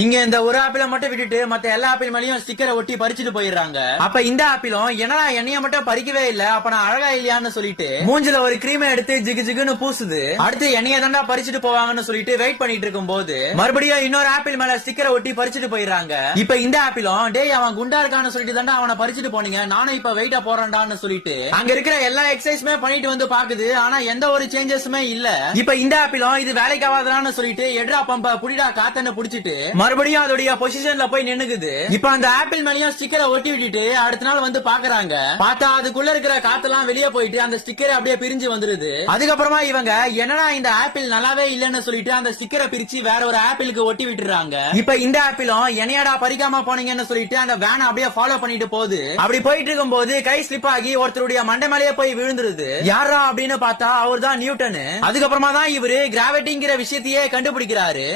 இங்க இந்த ஒரு ஆப்பிள மட்டும் விட்டுட்டு மத்த எல்லா ஆப்பிள் மேலயும் ஸ்டிக்கரை ஒட்டி பறிச்சுட்டு போயிடுறாங்க. அப்ப இந்த ஆப்பிளும் என்னடா என்னைய மட்டும் பறிக்கவே இல்ல, அப்ப நான் அழகா இல்லையான்னு சொல்லிட்டு மூஞ்சில ஒரு கிரீமை எடுத்து ஜிகு ஜிகுன்னு பூசுது. அடுத்து என்னைய தாண்டா பறிச்சுட்டு போவாங்கன்னு சொல்லிட்டு வெயிட் பண்ணிட்டு இருக்கும் போது மறுபடியும் இன்னொரு ஆப்பிள் மேல ஸ்டிக்கரை ஒட்டி பறிச்சுட்டு போயிடுறாங்க. இப்ப இந்த ஆப்பிளும் டேய் அவன் குண்டா இருக்கான்னு சொல்லிட்டு தாண்டா அவனை பறிச்சுட்டு போனீங்க, நானும் இப்ப வெயிட்டா போறேன்டான்னு சொல்லிட்டு அங்க இருக்கிற எல்லா எக்ஸசைஸுமே பண்ணிட்டு வந்து பாக்குது. ஆனா எந்த ஒரு சேஞ்சஸுமே இல்ல. இப்ப இந்த ஆப்பிளும் இது வேலைக்கு ஆகாதான்னு சொல்லிட்டு எட்ரா பம்ப புடிடா காத்தன்னு புடிச்சிட்டு மறுபடியும் அதோடைய பொசிஷன்ல போய் நின்னுக்குது. இப்ப அந்த ஆப்பிள் மேலயும் ஸ்டிக்கரை ஒட்டி விட்டுட்டு அடுத்த நாள் வந்து பாக்குறாங்க. பார்த்தா அதுக்குள்ள இருக்கிற காத்தெல்லாம் வெளியே போயிட்டு அந்த ஸ்டிக்கரை அப்படியே பிரிஞ்சு வந்துருது. அதுக்கப்புறமா இவங்க என்னடா இந்த ஆப்பிள் நல்லாவே இல்லன்னு சொல்லிட்டு அந்த ஸ்டிக்கரை பிரிச்சு வேற ஒரு ஆப்பிளுக்கு ஒட்டி விட்டுறாங்க. இப்ப இந்த ஆப்பிளும் என்னையடா பறிக்காம போனீங்கன்னு சொல்லிட்டு அந்த வேனை அப்படியே ஃபாலோ பண்ணிட்டு போகுது. அப்படி போயிட்டு இருக்கும் போது கை ஸ்லிப் ஆகி ஒருத்தருடைய மண்டை மேலேயே போய் விழுந்துருது. யாரா அப்படின்னு பார்த்தா அவர் தான் நியூட்டன். அதுக்கப்புறமா தான் இவரு கிராவிட்டிங்கிற விஷயத்தையே கண்டுபிடிக்கிறாரு.